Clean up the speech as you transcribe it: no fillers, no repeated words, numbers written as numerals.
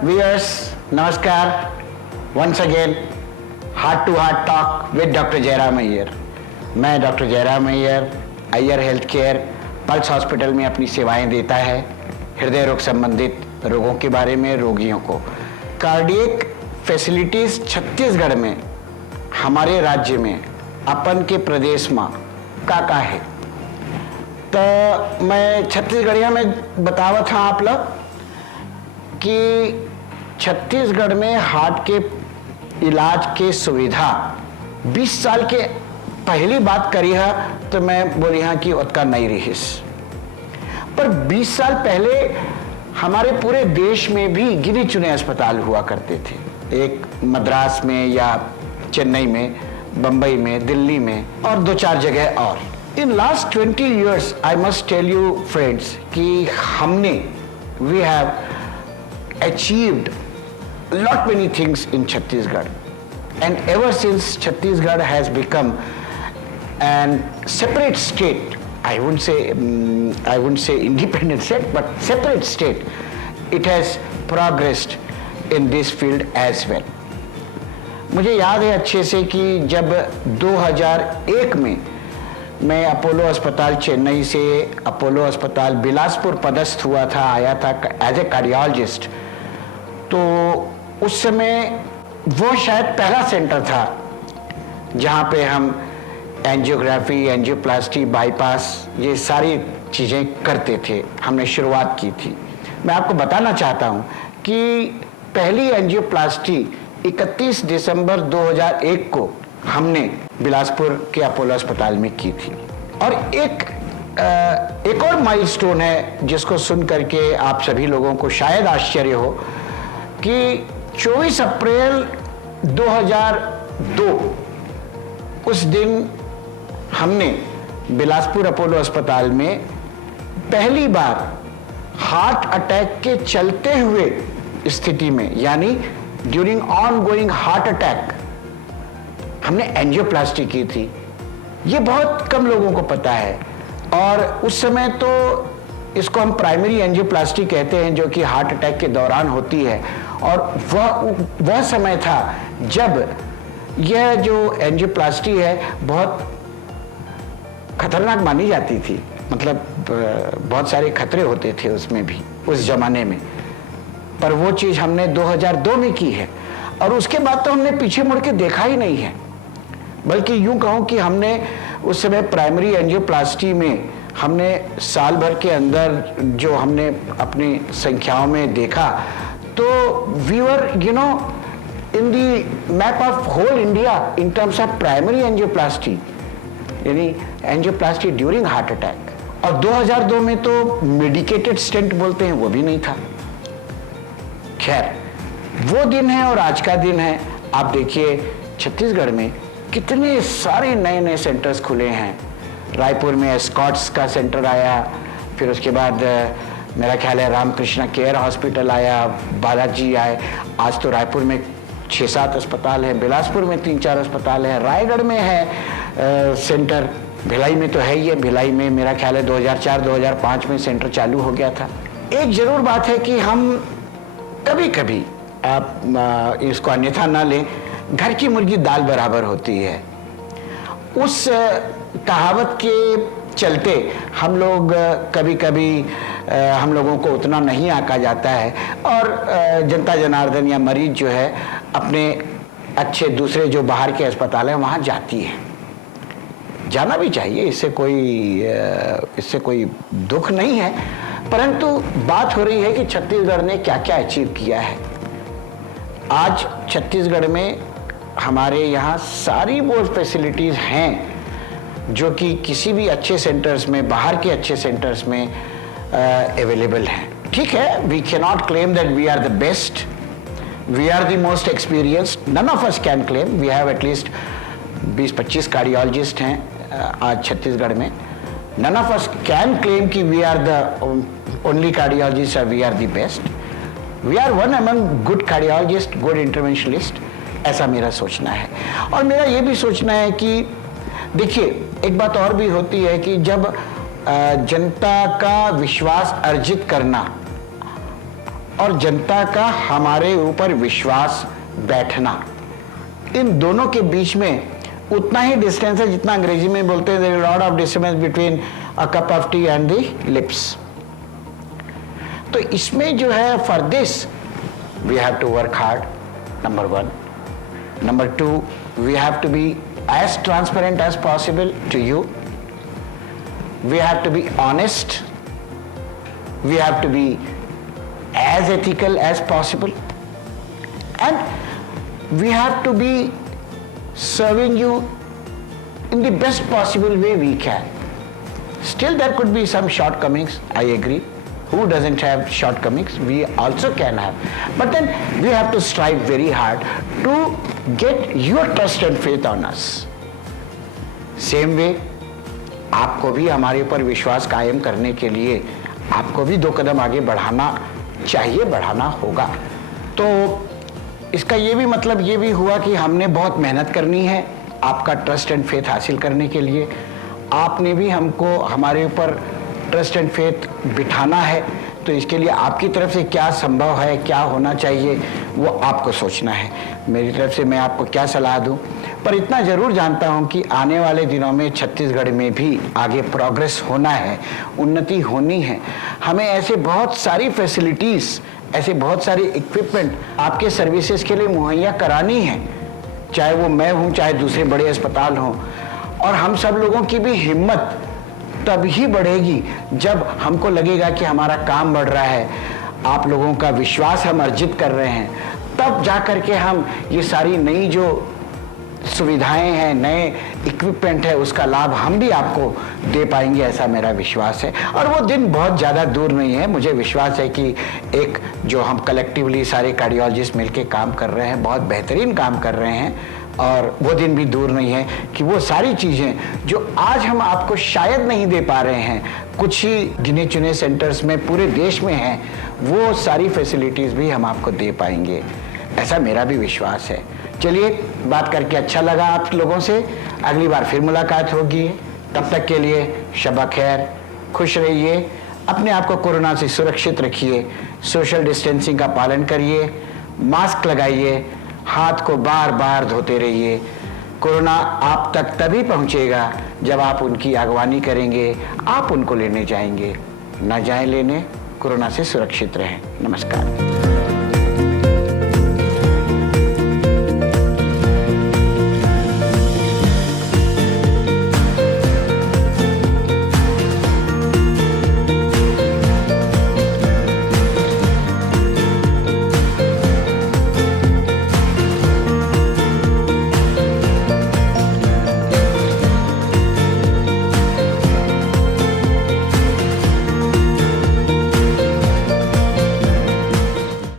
Viewers, Namaskar. Once again, Heart to Heart Talk with Dr. Jairam Iyer. मैं doctor Jairam Iyer, Iyer health care pulse hospital में अपनी सेवाएं देता है हृदय रोग संबंधित रोगों के बारे में रोगियों को। कार्डियक फैसिलिटीज छत्तीसगढ़ में, हमारे राज्य में, अपन के प्रदेश में का है। तो मैं छत्तीसगढ़िया में बतावा था आप लोग कि छत्तीसगढ़ में हार्ट के इलाज के सुविधा 20 साल के पहली बात करी है तो मैं बोली हाँ कि उतना नहीं रही, पर 20 साल पहले हमारे पूरे देश में भी गिने चुने अस्पताल हुआ करते थे। एक मद्रास में या चेन्नई में, बंबई में, दिल्ली में और 2-4 जगह और। In last 20 years I must tell you friends कि हमने we have achieved lot many things in Chhattisgarh, and ever since Chhattisgarh has become an separate state, I wouldn't say independent state, but separate state, it has progressed in this field as well. मुझे याद है अच्छे से कि जब 2001 में मैं Apollo अस्पताल चेन्नई से अपोलो अस्पताल बिलासपुर पदस्थ हुआ था, आया था एज ए कार्डियोलॉजिस्ट, तो उस समय वो शायद पहला सेंटर था जहाँ पे हम एंजियोग्राफी, एंजियोप्लास्टी, बाईपास ये सारी चीज़ें करते थे। हमने शुरुआत की थी। मैं आपको बताना चाहता हूँ कि पहली एंजियोप्लास्टी 31 दिसंबर 2001 को हमने बिलासपुर के अपोलो अस्पताल में की थी। और एक और माइलस्टोन है जिसको सुन करके आप सभी लोगों को शायद आश्चर्य हो कि 24 अप्रैल 2002 उस दिन हमने बिलासपुर अपोलो अस्पताल में पहली बार हार्ट अटैक के चलते हुए स्थिति में, यानी ड्यूरिंग ऑनगोइंग हार्ट अटैक, हमने एंजियोप्लास्टी की थी। ये बहुत कम लोगों को पता है। और उस समय तो इसको हम प्राइमरी एंजियोप्लास्टी कहते हैं, जो कि हार्ट अटैक के दौरान होती है। और वह समय था जब यह जो एंजियोप्लास्टी है बहुत खतरनाक मानी जाती थी। मतलब बहुत सारे खतरे होते थे उसमें भी उस जमाने में। पर वो चीज़ हमने 2002 में की है और उसके बाद तो हमने पीछे मुड़ के देखा ही नहीं है। बल्कि यूं कहूं कि हमने उस समय प्राइमरी एंजियोप्लास्टी में हमने साल भर के अंदर जो हमने अपनी संख्याओं में देखा, तो we were in the map of whole India in terms of primary angioplasty, यानी एंजियोप्लास्टी ड्यूरिंग हार्ट अटैक। और 2002 में तो मेडिकेटेड स्टेंट बोलते हैं वो भी नहीं था। खैर, वो दिन है और आज का दिन है। आप देखिए छत्तीसगढ़ में कितने सारे नए नए सेंटर्स खुले हैं। रायपुर में स्कॉट्स का सेंटर आया, फिर उसके बाद मेरा ख्याल है रामकृष्णा केयर हॉस्पिटल आया, बालाजी आए। आज तो रायपुर में 6-7 अस्पताल हैं, बिलासपुर में 3-4 अस्पताल हैं, रायगढ़ में है सेंटर, भिलाई में तो है ही है। भिलाई में मेरा ख्याल है 2004-2005 में सेंटर चालू हो गया था। एक जरूर बात है कि हम कभी कभी, आप इसको अन्यथा ना लें, घर की मुर्गी दाल बराबर होती है। उस कहावत के चलते हम लोग कभी कभी हम लोगों को उतना नहीं आंका जाता है और जनता जनार्दन या मरीज जो है अपने अच्छे दूसरे जो बाहर के अस्पताल हैं वहाँ जाती है। जाना भी चाहिए, इससे कोई दुख नहीं है। परंतु बात हो रही है कि छत्तीसगढ़ ने क्या क्या अचीव किया है। आज छत्तीसगढ़ में हमारे यहाँ सारी वो फैसिलिटीज़ हैं जो कि किसी भी अच्छे सेंटर्स में, बाहर के अच्छे सेंटर्स में अवेलेबल हैं। ठीक है, we can not claim that we are the best, we are the most experienced, none of us can claim. We have at least 20-25 cardiologist हैं आज छत्तीसगढ़ में। None of us can claim कि we are the only cardiologist और we are the best. We are one among good cardiologist, good interventionalist, ऐसा मेरा सोचना है। और मेरा ये भी सोचना है कि देखिए, एक बात और भी होती है कि जब जनता का विश्वास अर्जित करना और जनता का हमारे ऊपर विश्वास बैठना, इन दोनों के बीच में उतना ही डिस्टेंस है जितना अंग्रेजी में बोलते हैं, there is lot of distance between a cup of tea and the lips. तो इसमें जो है, for this we have to work hard, number 1। Number 2, we have to be as transparent as possible to you, we have to be honest, we have to be as ethical as possible, and we have to be serving you in the best possible way we can. Still there could be some shortcomings, I agree. Who doesn't have shortcomings? We also can have, but then we have to strive very hard to get your trust and faith on us. Same way, आपको भी हमारे ऊपर विश्वास कायम करने के लिए आपको भी 2 कदम आगे बढ़ाना चाहिए, बढ़ाना होगा। तो इसका ये भी मतलब ये भी हुआ कि हमने बहुत मेहनत करनी है आपका ट्रस्ट एंड फेथ हासिल करने के लिए। आपने भी हमको हमारे ऊपर ट्रस्ट एंड फेथ बिठाना है, तो इसके लिए आपकी तरफ से क्या संभव है, क्या होना चाहिए, वो आपको सोचना है। मेरी तरफ से मैं आपको क्या सलाह दूं, पर इतना ज़रूर जानता हूं कि आने वाले दिनों में छत्तीसगढ़ में भी आगे प्रोग्रेस होना है, उन्नति होनी है। हमें ऐसे बहुत सारी फैसिलिटीज़, ऐसे बहुत सारे इक्विपमेंट आपके सर्विसेज के लिए मुहैया करानी है, चाहे वो मैं हूं, चाहे दूसरे बड़े अस्पताल हों। और हम सब लोगों की भी हिम्मत तब ही बढ़ेगी जब हमको लगेगा कि हमारा काम बढ़ रहा है, आप लोगों का विश्वास हम अर्जित कर रहे हैं, तब जा कर के हम ये सारी नई जो सुविधाएं हैं, नए इक्विपमेंट है, उसका लाभ हम भी आपको दे पाएंगे, ऐसा मेरा विश्वास है। और वो दिन बहुत ज़्यादा दूर नहीं है। मुझे विश्वास है कि एक जो हम कलेक्टिवली सारे कार्डियोलॉजिस्ट मिलके काम कर रहे हैं, बहुत बेहतरीन काम कर रहे हैं, और वो दिन भी दूर नहीं है कि वो सारी चीज़ें जो आज हम आपको शायद नहीं दे पा रहे हैं, कुछ ही गिने चुने सेंटर्स में पूरे देश में हैं, वो सारी फैसिलिटीज़ भी हम आपको दे पाएंगे, ऐसा मेरा भी विश्वास है। चलिए, बात करके अच्छा लगा आप लोगों से। अगली बार फिर मुलाकात होगी। तब तक के लिए शबा खैर, खुश रहिए, अपने आप को कोरोना से सुरक्षित रखिए, सोशल डिस्टेंसिंग का पालन करिए, मास्क लगाइए, हाथ को बार बार धोते रहिए। कोरोना आप तक तभी पहुंचेगा जब आप उनकी अगवानी करेंगे, आप उनको लेने जाएंगे। ना जाएं लेने, कोरोना से सुरक्षित रहें। नमस्कार।